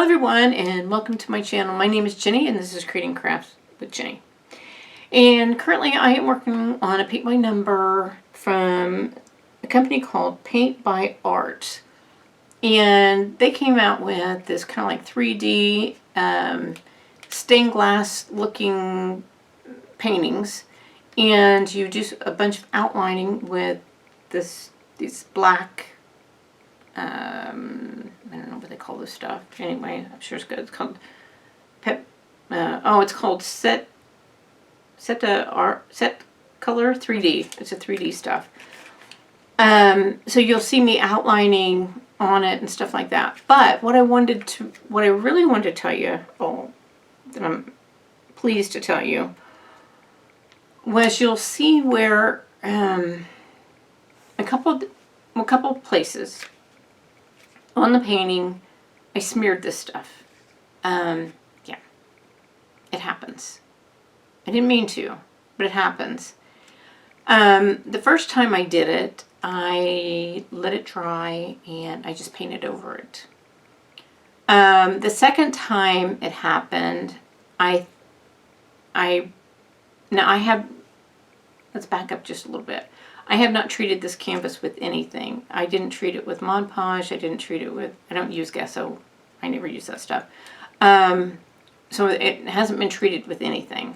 Hello everyone and welcome to my channel. My name is Jenny and this is Creating Crafts with Jenny. And currently I am working on a paint by number from a company called Paint by Art. And they came out with this kind of like 3D stained glass looking paintings. And you do a bunch of outlining with these black I don't know what they call this stuff. Anyway, I'm sure it's good. It's called it's called set color 3D. It's a 3D stuff. So you'll see me outlining on it and stuff like that. But what I really wanted to tell you, that I'm pleased to tell you, was you'll see where a couple places on the painting, I smeared this stuff. Yeah, it happens. I didn't mean to, but it happens. The first time I did it, I let it dry and I just painted over it. The second time it happened, let's back up just a little bit. I have not treated this canvas with anything. I didn't treat it with Mod Podge. I don't use gesso. I never use that stuff. So it hasn't been treated with anything.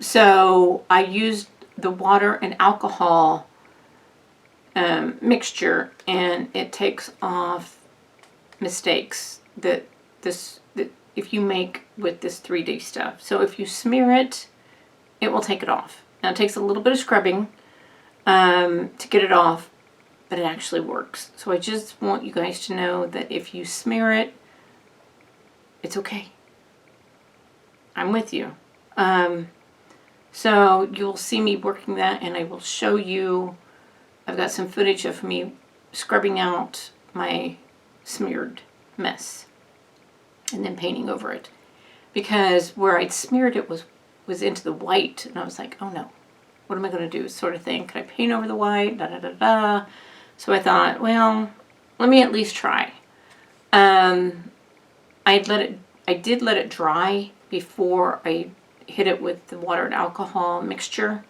So I used the water and alcohol mixture, and it takes off mistakes that if you make with this 3D stuff. So if you smear it, it will take it off. Now it takes a little bit of scrubbing to get it off, but it actually works. So I just want you guys to know that if you smear it, it's okay. I'm with you. So you'll see me working that, and I will show you. I've got some footage of me scrubbing out my smeared mess and then painting over it, because where I'd smeared it was into the white, and I was like, oh no, what am I going to do, sort of thing. Could I paint over the white? Da da da da. So I thought, well, let me at least try. I did let it dry before I hit it with the water and alcohol mixture,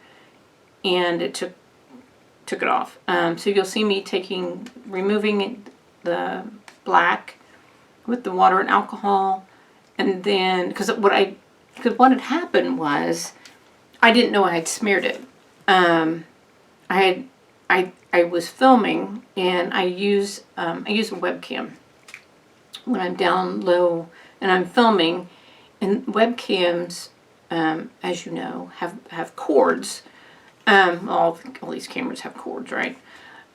and it took it off. So you'll see me removing the black with the water and alcohol, and then because what had happened was I didn't know I had smeared it. I was filming, and I use a webcam when I'm down low and I'm filming, and webcams, as you know, have cords. All these cameras have cords, right?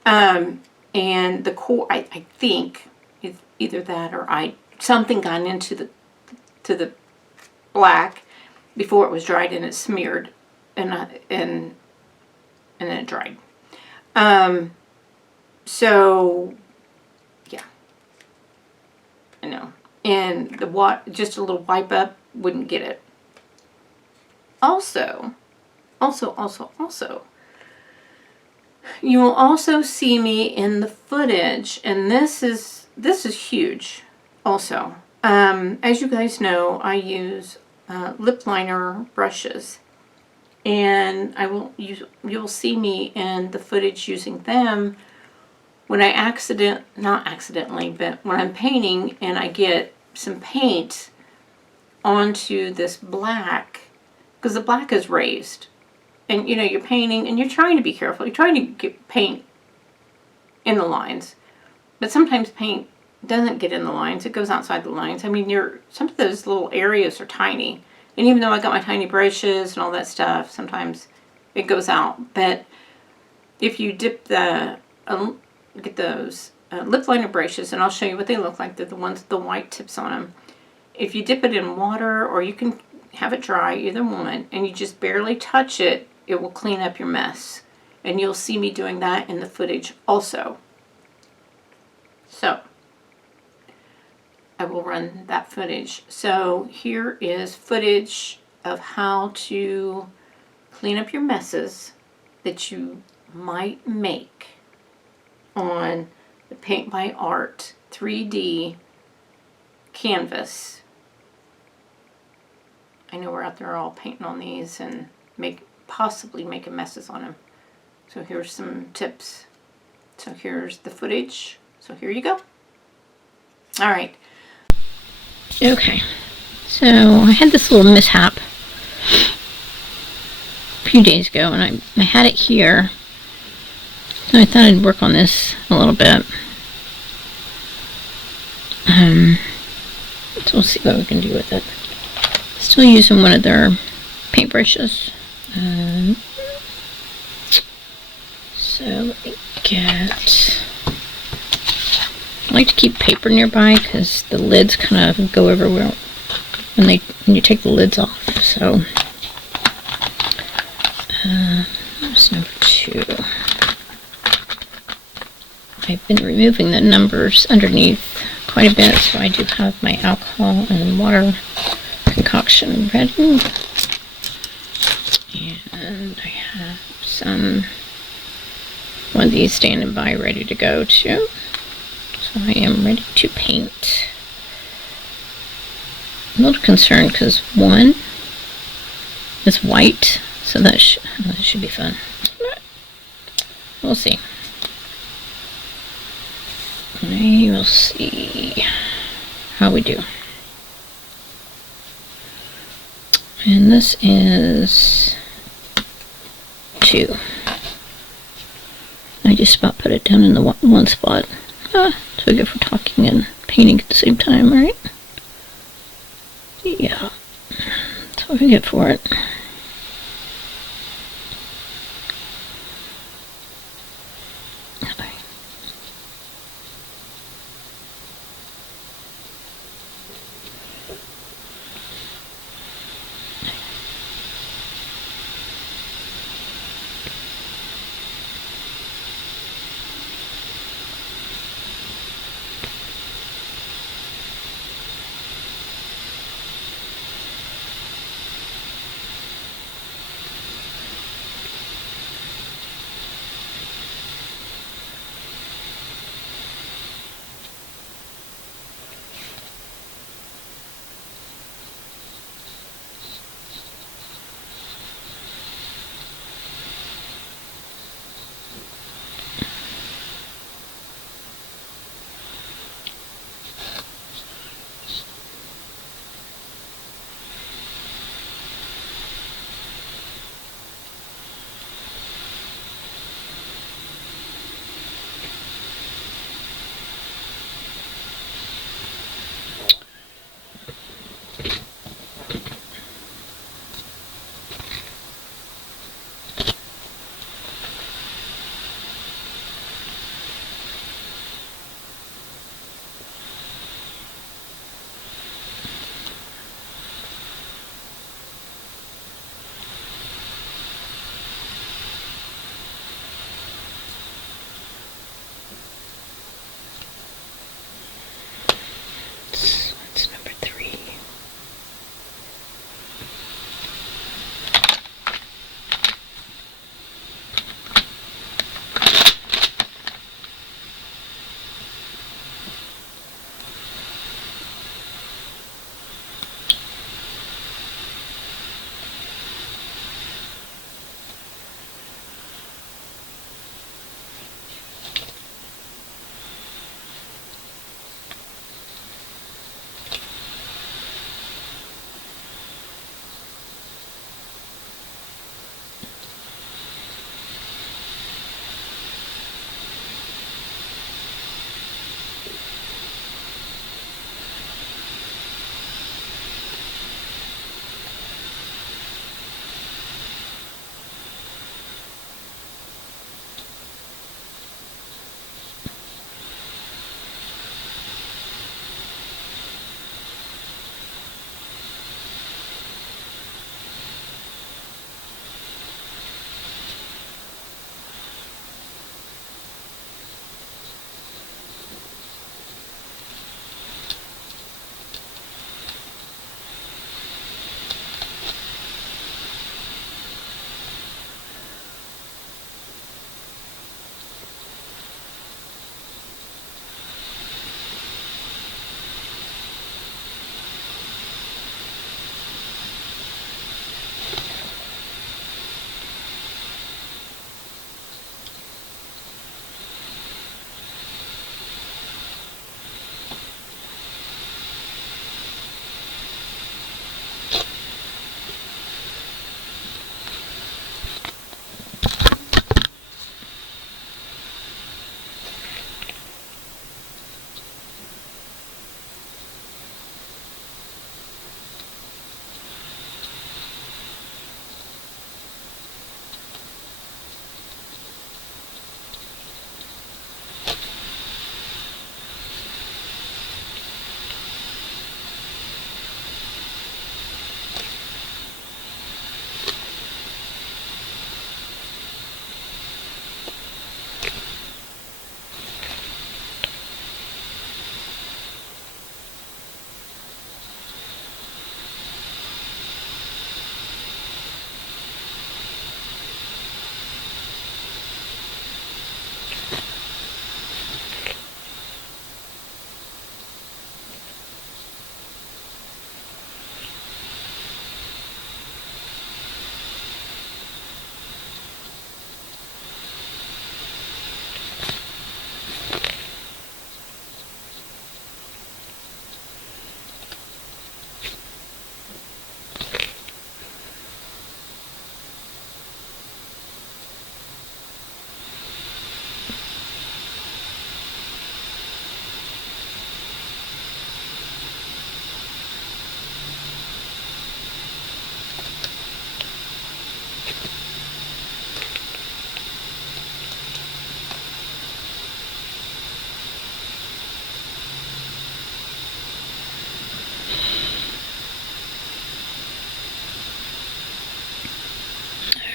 And the cord, I think, it's either that or something got into the black before it was dried, and it smeared, and then it dried. So yeah, I know. And just a little wipe up wouldn't get it. Also, you will also see me in the footage, and this is huge. Also, as you guys know, I use lip liner brushes, and you'll see me in the footage using them when I not accidentally, but when I'm painting and I get some paint onto this black, because the black is raised, and you know, you're painting and you're trying to be careful. You're trying to get paint in the lines, but sometimes paint doesn't get in the lines. It goes outside the lines. I mean, some of those little areas are tiny, and even though I got my tiny brushes and all that stuff, sometimes it goes out. But if you dip get those lip liner brushes, and I'll show you what they look like. They're the ones with the white tips on them. If you dip it in water, or you can have it dry, either one, and you just barely touch it, it will clean up your mess. And you'll see me doing that in the footage also. So I will run that footage. So here is footage of how to clean up your messes that you might make on the Paint by Art 3D canvas. I know we're out there all painting on these and possibly making messes on them. So here's some tips. So here's the footage. So here you go. All right. Okay. So I had this little mishap a few days ago, and I had it here. So I thought I'd work on this a little bit. So we'll see what we can do with it. Still using one of their paintbrushes. So let me get... I like to keep paper nearby because the lids kind of go everywhere when you take the lids off. So that's number 2. I've been removing the numbers underneath quite a bit, so I do have my alcohol and water concoction ready. And I have one of these standing by ready to go too. So I am ready to paint. I'm a little concerned because one is white, so that should be fun. We'll see. We will see how we do. And this is 2. I just about put it down in the one spot. That's what we get for talking and painting at the same time, right? Yeah. That's what we get for it.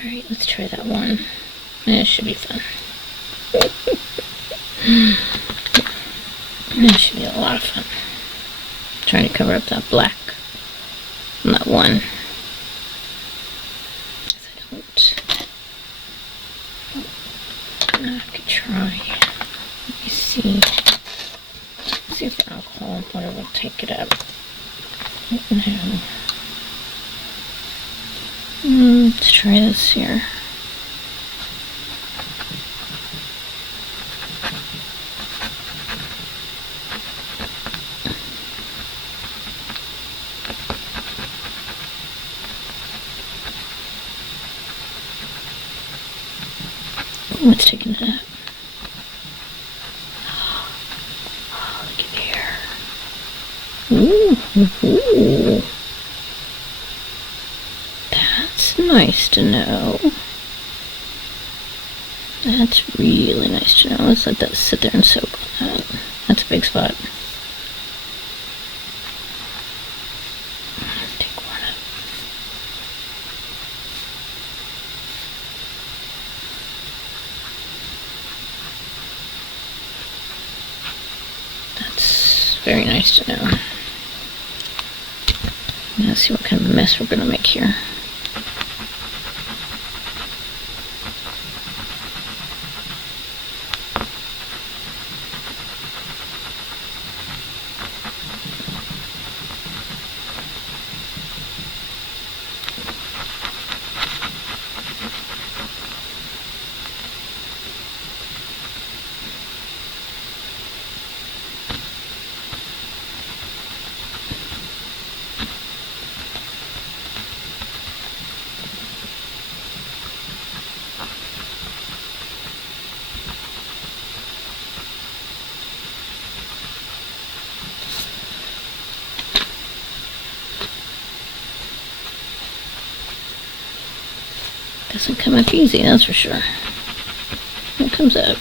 Alright, let's try that one. It should be fun. It should be a lot of fun. Trying to cover up that black on that one. I could try. Let me see. See if the alcohol and water will take it up. No. Let's try this here. Oh, it's taking it up. Oh, look at here. Ooh. That's nice to know. That's really nice to know. Let's let that sit there and soak on that. That's a big spot. Take one up. That's very nice to know. Let's see what kind of a mess we're going to make here. Doesn't come up easy, that's for sure. It comes up.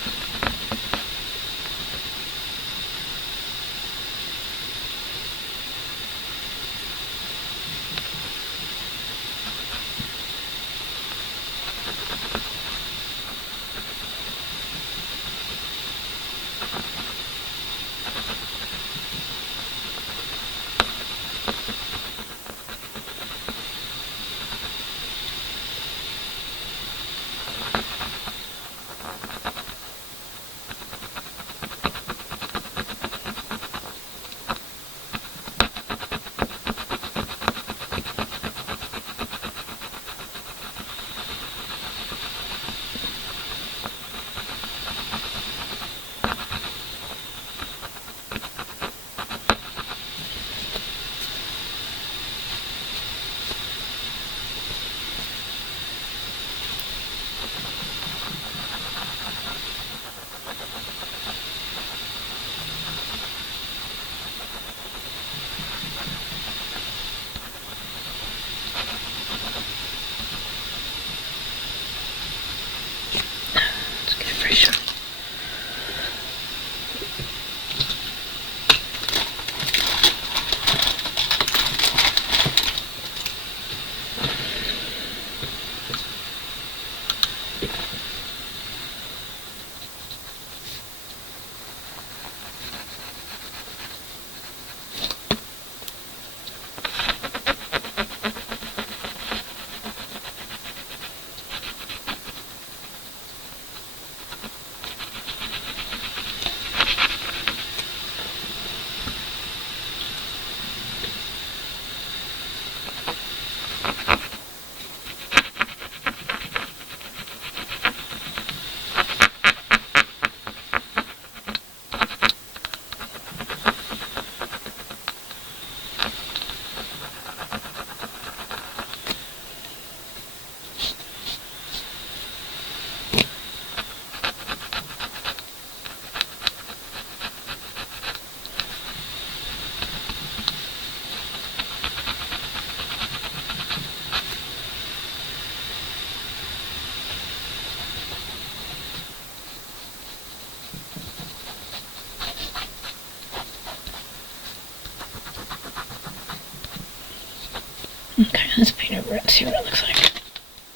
Okay, let's paint over it and see what it looks like.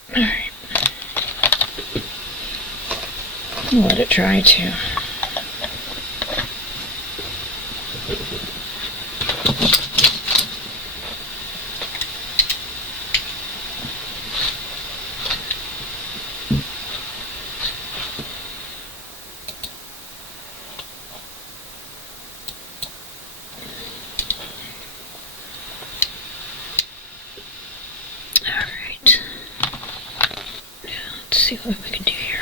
Alright. Let it dry too. Alright. Now let's see what we can do here.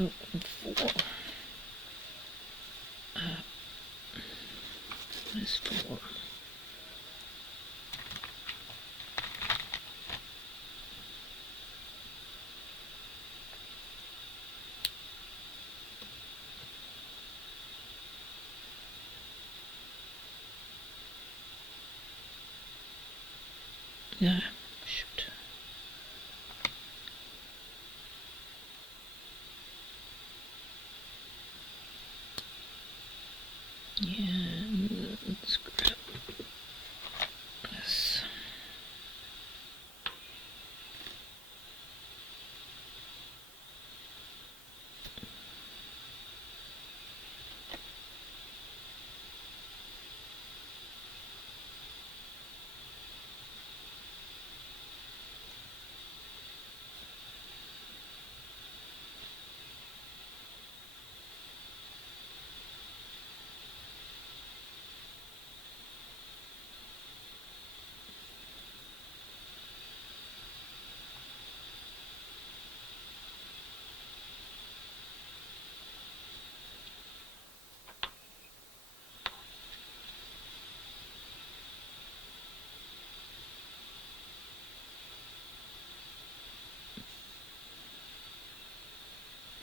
Open 4. What is 4? Yeah, shoot. Yeah, let's grab this.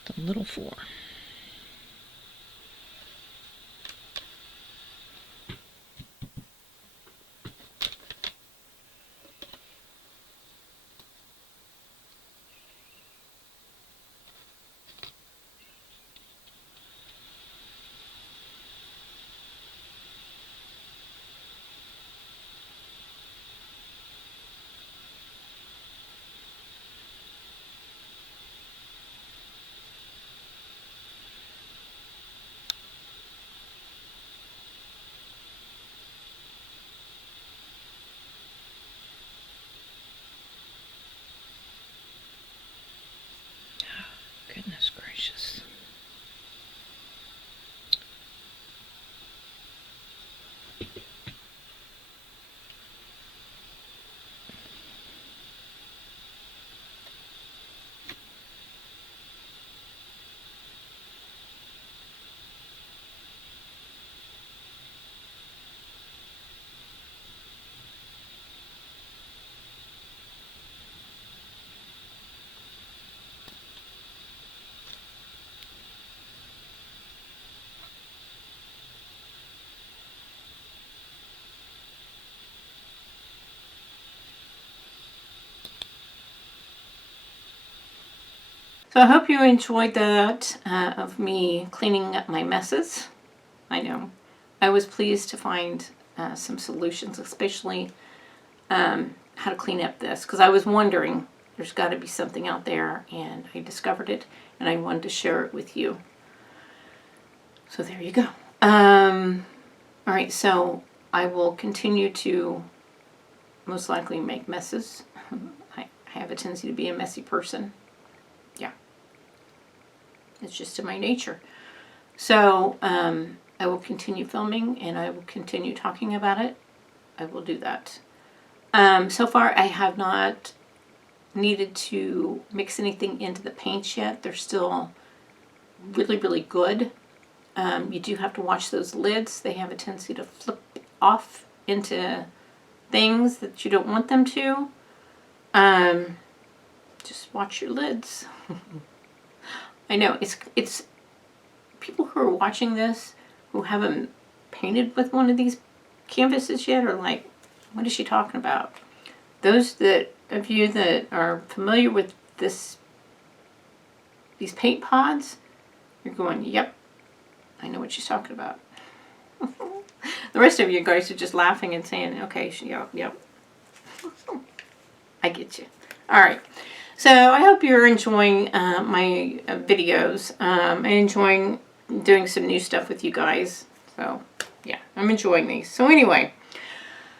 The little 4. Goodness gracious. So I hope you enjoyed that of me cleaning up my messes. I know. I was pleased to find some solutions, especially how to clean up this, because I was wondering, there's got to be something out there, and I discovered it, and I wanted to share it with you. So there you go. All right, so I will continue to most likely make messes. I have a tendency to be a messy person. Yeah. It's just in my nature. So I will continue filming, and I will continue talking about it. I will do that. So far, I have not needed to mix anything into the paints yet. They're still really, really good. You do have to watch those lids. They have a tendency to flip off into things that you don't want them to. Just watch your lids. I know, it's people who are watching this who haven't painted with one of these canvases yet are like, what is she talking about? Those of you that are familiar with these paint pods, you're going, yep, I know what she's talking about. The rest of you guys are just laughing and saying, okay, yep. I get you. All right. So I hope you're enjoying my videos. I'm enjoying doing some new stuff with you guys. So yeah, I'm enjoying these. So anyway,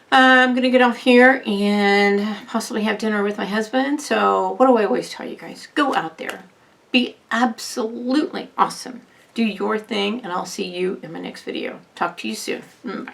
I'm going to get off here and possibly have dinner with my husband. So what do I always tell you guys? Go out there. Be absolutely awesome. Do your thing, and I'll see you in my next video. Talk to you soon. Bye.